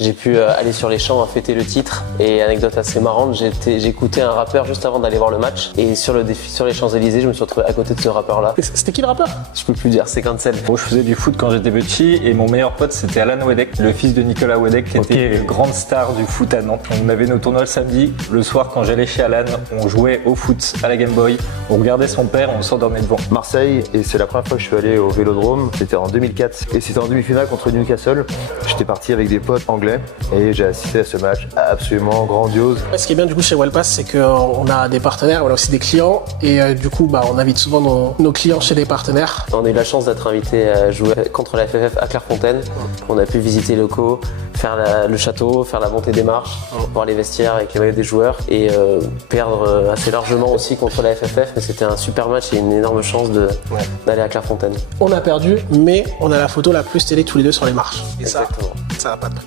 J'ai pu aller sur les champs à fêter le titre. Et anecdote assez marrante, j'écoutais un rappeur juste avant d'aller voir le match. Et sur les Champs-Élysées, je me suis retrouvé à côté de ce rappeur-là. C'était qui le rappeur? Je peux plus dire, c'est Cancel. Bon, je faisais du foot quand j'étais petit et mon meilleur pote c'était Alan Wedek, le fils de Nicolas Wedek qui était une grande star du foot à Nantes. On avait nos tournois le samedi. Le soir, quand j'allais chez Alan, on jouait au foot à la Game Boy. On regardait son père, on s'endormait devant. Marseille, et c'est la première fois que je suis allé au Vélodrome. C'était en 2004 et c'était en demi-finale contre Newcastle. J'étais parti avec des potes anglais et j'ai assisté à ce match absolument grandiose. Ce qui est bien du coup chez Wellpass, c'est qu'on a des partenaires, on a aussi des clients et du coup on invite souvent nos clients chez des partenaires. On a eu la chance d'être invité à jouer contre la FFF à Clairefontaine. On a pu visiter les locaux, faire le château, faire la montée des marches, voir les vestiaires avec les maillots des joueurs et perdre assez largement aussi contre la FFF. Mais c'était un super match et une énorme chance d'aller à Clairefontaine. On a perdu, mais on a la photo la plus stylée tous les deux sur les marches. Et exactement. Ça n'a pas de prix.